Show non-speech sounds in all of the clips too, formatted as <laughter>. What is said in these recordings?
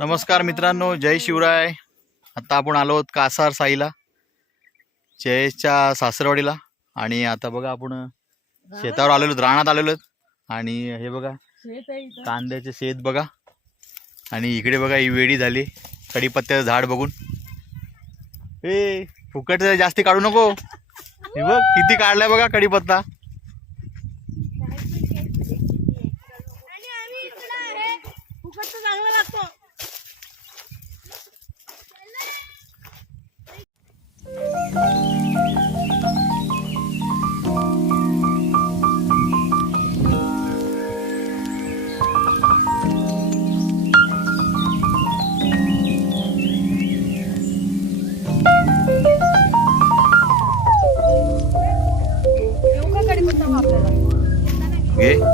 नमस्कार मित्रांनो जय शिवराय. आता आपण आलो आहोत कासार साईला जयच्या सासरवाडीला. आणि आता बघा आपण शेतावर आलेलो रानात आलेलो आणि हे बघा कांद्याचे शेत बघा. आणि इकडे बघा ही वेडी झाली. कडीपत्त्याचं झाड बघून. हे फुकट जास्ती काढू नको. हे बघ किती काढलाय बघा कडीपत्ता आणि आम्ही इकडं आहे फुकटचं चांगलं लागतो येऊ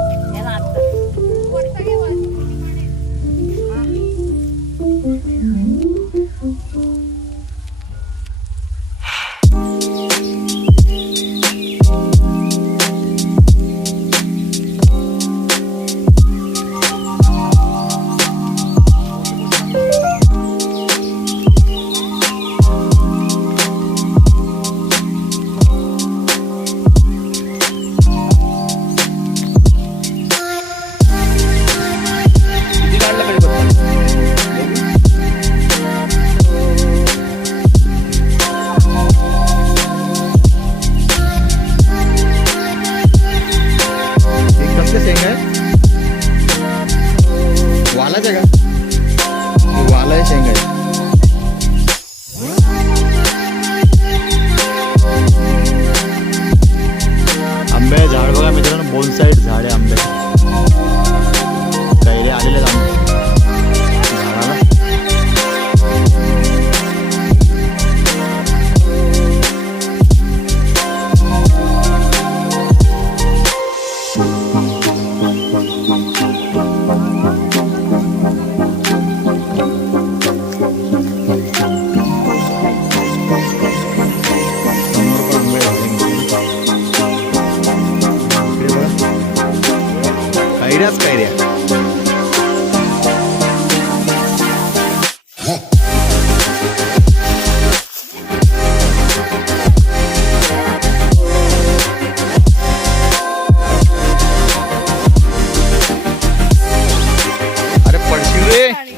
Okay.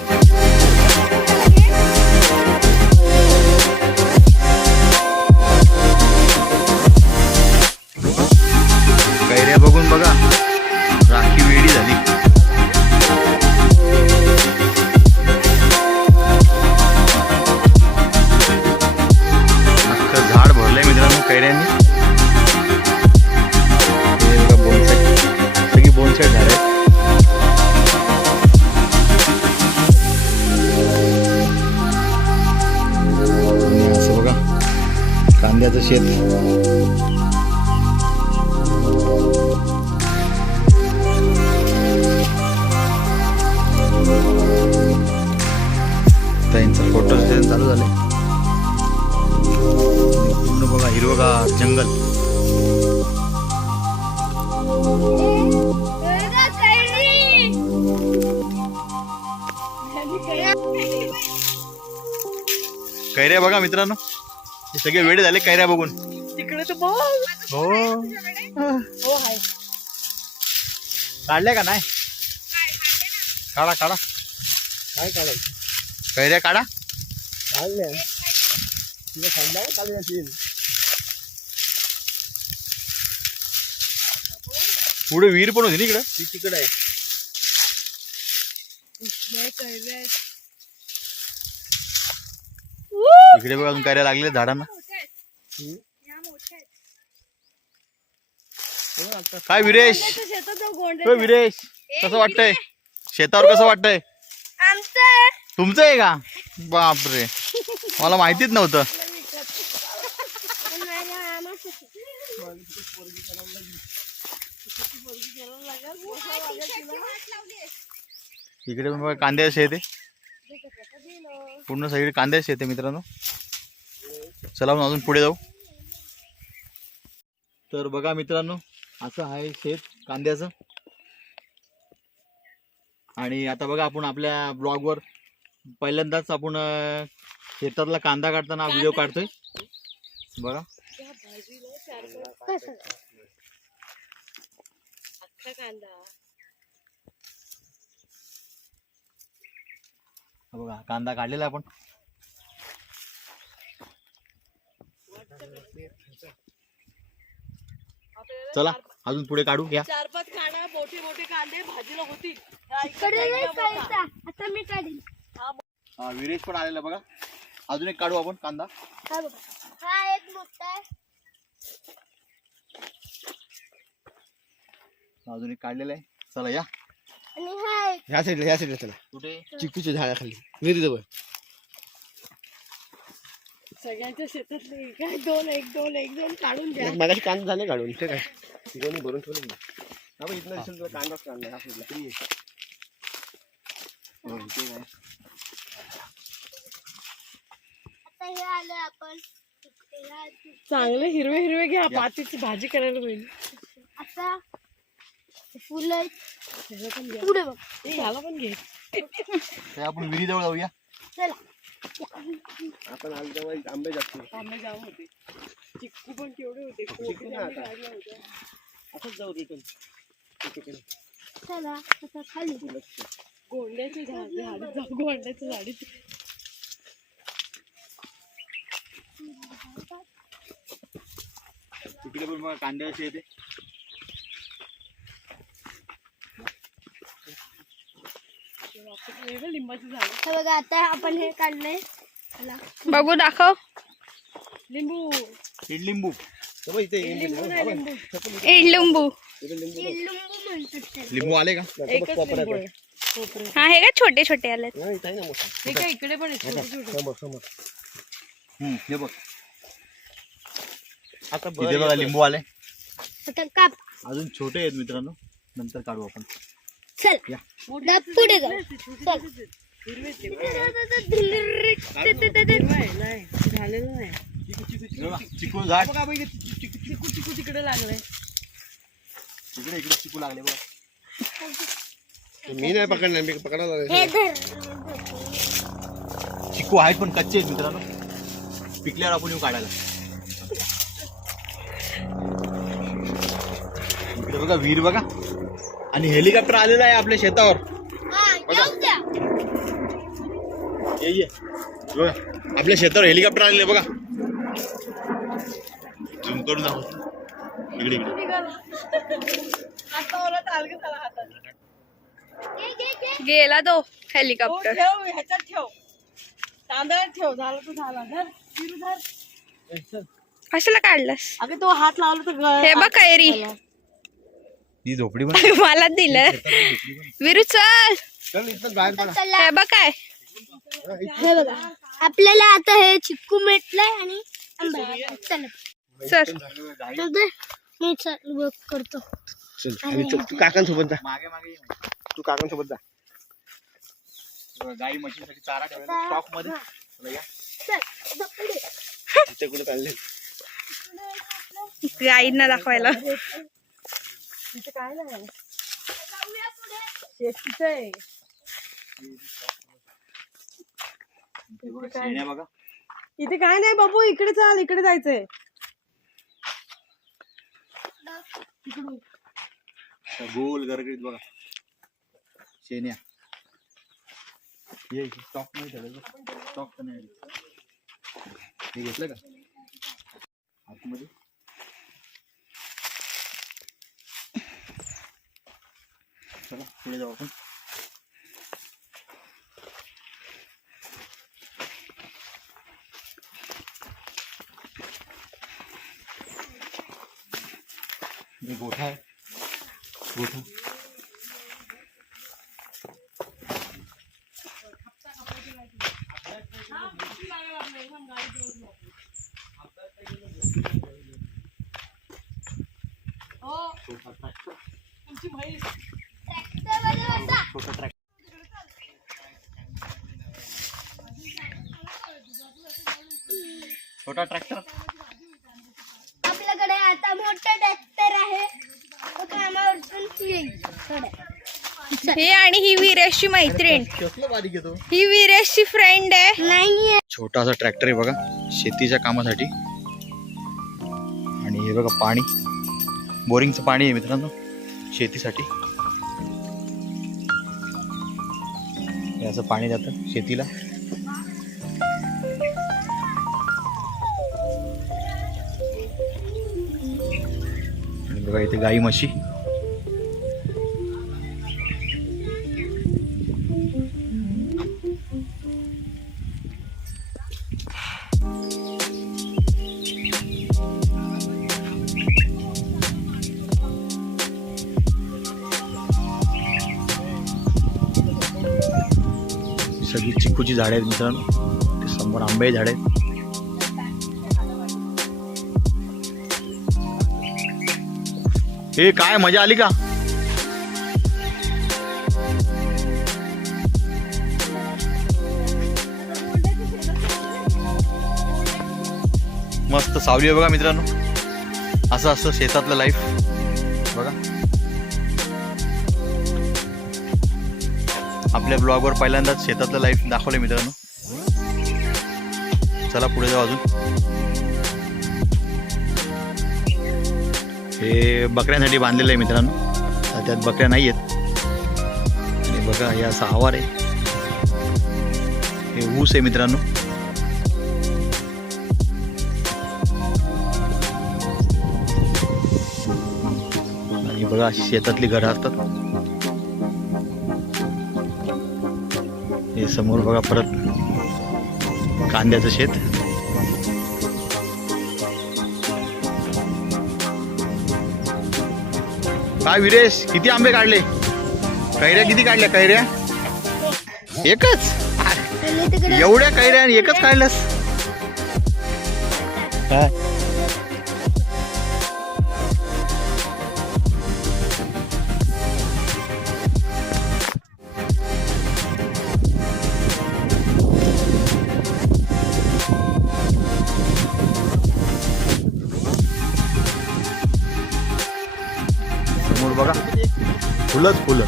शेत त्यांचं फोटो सेशन चालू झाले पूर्ण बघा हिरवगार जंगल कैऱ्या बघा मित्रांनो हे सगळे वेळे झाले कैऱ्या बघून? तिकडे तर बघ. हो. हो हाय. काढल्या का नाही? काढा काढा. काय काढायचं? कैऱ्या काढा. काढल्या तुला सांगा काढले पुढे विहीर पण होती ना इकडं? ती तिकडे आहे. इकडे बघा अजून कैऱ्या लागले झाडांना. काय विरेश? शेतात विरेश कसं वाटतंय? शेतावर कसं वाटतंय? तुमचं आहे का? बापरे. मला माहितीच नव्हतं. इकडे पण बघा शेत आहे. पूर्ण सगळी कांद्याचं शेत आहे मित्रांनो. चला मग अजून पुढे जाऊ. तर बघा मित्रांनो असं आहे शेत कांद्याचं. आणि आता बघा आपण आपल्या ब्लॉगवर पहिल्यांदाच आपण शेतातला कांदा काढताना व्हिडिओ काढतोय. बघा. कांदा बघा कांदा काढलेला आपण. चला अजून पुढे काढू घ्या. चार पाच कांदा मोठे मोठे कांदे भाजीला होतील. हा आता मी हा, विरेश पण आलेला बघा. अजून एक काढू आपण कांदा. हा बघा. हा एक मोठा आहे. अजून एक काढलेला आहे. चला या. हा ह्या साईडला ह्या साईडला चला. कुठे? चिकूच्या झाडाखाली. विहिरी जवळ सगळ्यांच्या शेतातले एक आहे, दोन एक दोन एक दोन काढून द्या. मगाशी कांदा झाले काढून. ते काय तिघांनी भरून ठेवले ना. हा बघ, इथनं दिसेल तुला कांदाच काढला हो, इथे काय? आता हे आलं आपण. ह्या- चांगले हिरवे हिरवे घ्या. पातीची भाजी करायला होईल. आता फुलं आहेत. ह्याला पण घ्या. पुढे बघ. ए, ह्याला पण घे. तर आपण विहिरीजवळ जाऊया. चला. आपण आलो तेव्हा आंबे जास्त होते. आंबे जाम होते. चिक्कू पण केवढे होते. चिक्कू ना आता. असंच जाऊ रिटर्न चला आता खाली गोंड्याची झाड झाडी जाऊ गोंड्याच्या झाडीत तिकडे पण बघा कांद्याचे येते. हे बघा आता आपण हे काढलंय. चला. बघू दाखव. लिंबू. लिंबू. तेव्हा इथे लिंबू लिंबू नाही लिंबू. इडलिंबू इथे लिंबू हे लिंबू म्हणतात त्याला. लिंबू आले का? नाही, एकच बघ, कोपऱ्यात लिंबू आहे. आहे. कोपरे हा हे का छोटे छोटे आले नाही, इथं आहे ना मोठा. हे काय इकडे पण आहे छोटे छोटे. समोर समोर. हम्म, हे बघ. आता इथे बघा लिंबू आले. आता काप. अजून छोटे आहेत मित्रांनो. नंतर काढू आपण. चल. ना पुढे जाऊ. चल. नाही बघा, चिकू चिकू चिकू तिकडे लागलंय. इकडे इकडे चिकू लागले बघा. मी नाही पकडणार मी पकडायला चिकू आहेत पण कच्चे आहेत मित्रांनो. पिकल्यावर आपण येऊ काढायला. इकडे बघा विहीर बघा. आणि हेलिकॉप्टर आलेलं आहे आपल्या शेतावर. हा जाऊ द्या. ये ये. बघा आपल्या शेतावर हेलिकॉप्टर आलेले बघा. झूम करून दाखव. इकडे इकडे. गेला तो हो, हेलिकॉप्टर ठेव ह्याच्यात ठेव. तांदळात ठेव झालं तर झाला. धर फिरू धर. कशाला काढलास? अगं तो हात लावला तर हे बघ कैरी. ही झोपडी पण <laughs> मला दिलं. विरू चल. चल इथं बाहेर पडा. चला. हे बघ काय. हे बघा. आपल्याला आता हे चिक्कू भेटलंय आणि आंबा चला. चल. चल दे. मी चल बघ करतो. चल आणि तू तू काकांसोबत जा. मागे मागे ये मग. तू काकांसोबत जा. बघा, गाई म्हशीसाठी चारा ठेवायला स्टॉकमध्ये चला या. चल आता पुढे तिथे कुठे चालले गाईंना दाखवायला. तिथे काय नाही. शेतीचं आहे. शेण्या बघा. इथे काय नाही बाबू इकडे चाल इकडे जायचंय. त्या गोल गरगरीत बघा. शेण्या ये स्टॉक नाही ठेवायचं स्टॉक तर नाही आहे. हे घेतलं का? आतमध्ये? चला पुढे जाऊ आपण हे गोठा आहे गोठा छोटा ट्रॅक्टर तुमची म्हैस ट्रॅक्टरमध्ये बसा. छोटा ट्रॅक्टर छोटा ट्रॅक्टर आपल्याकडे आता मोठा ट्रॅक्टर आहे. तो कामावरतून येईल. थोड्या. हे आणि ही वीरेशची मैत्रीण. कसलं बारीक येतो ही वीरेशची फ्रेंड आहे. नाही छोटासा ट्रॅक्टर आहे बघा शेतीच्या कामासाठी. आणि हे बघा पाणी. बोरिंगचं पाणी आहे मित्रांनो शेतीसाठी. हे असं पाणी जातं शेतीला. बघा इथे गाई म्हशी. सगळी चिकूची झाडे आहेत मित्रांनो. समोर आंबे झाड आहेत. हे काय मजा आली का? मस्त सावली आहे बघा मित्रांनो. असं असतं शेतातलं लाईफ बघा. आपल्या ब्लॉगवर पहिल्यांदाच शेतातलं लाईफ दाखवलं मित्रांनो. चला पुढे जाऊ अजून. हे बकऱ्यांसाठी बांधलेलं आहे मित्रांनो. त्यात बकऱ्या नाही आहेत. आणि बघा हे असा आवार आहे. हे ऊस आहे मित्रांनो. आणि बघा अशी शेतातली घरं असतात. हे समोर बघा परत कांद्याचं शेत. काय विरेश किती आंबे काढले? कैऱ्या किती काढल्या कैऱ्या? एकच? एवढ्या कैऱ्या एकच काढलंस? काय? फुलंच फुलं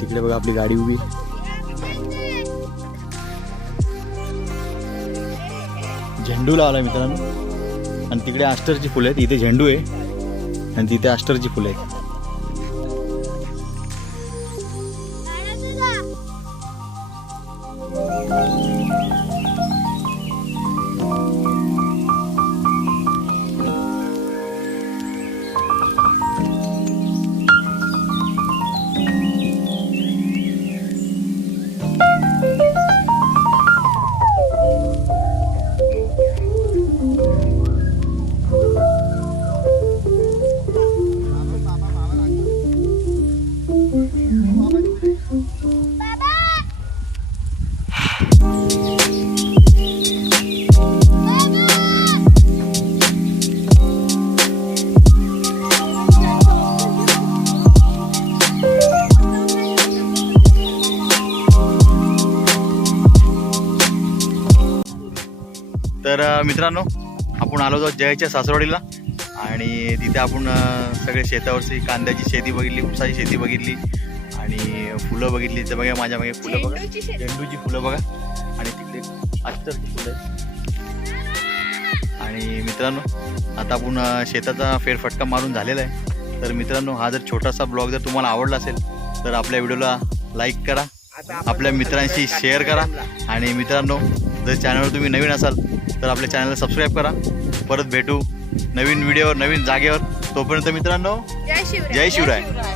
तिकडे बघा आपली गाडी उभी झेंडू लावला मित्रांनो. आणि तिकडे आस्टरची फुलं आहेत. इथे झेंडू आहे. आणि तिथे आस्टरची फुलं आहेत. मित्रांनो आपण आलो होतो जयच्या सासरवाडीला आणि तिथे आपण सगळे शेतावरची कांद्याची शेती बघितली ऊसाची शेती बघितली आणि फुलं बघितली. तर बघा माझ्या मागे फुलं बघा. झेंडूची फुलं बघा. आणि तिकडे अस्तरची फुलं आणि मित्रांनो आता आपण शेताचा फेरफटका मारून झालेला आहे. तर मित्रांनो हा जर छोटासा ब्लॉग जर तुम्हाला आवडला असेल तर आपल्या व्हिडिओला लाईक करा. आपल्या मित्रांशी शेअर करा. आणि मित्रांनो जर चॅनलवर तुम्ही नवीन असाल तर आपल्या चॅनलला सबस्क्राईब करा. परत भेटू नवीन व्हिडिओवर नवीन जागेवर. तोपर्यंत मित्रांनो जय शिवराय. जय शिवराय. शिवराय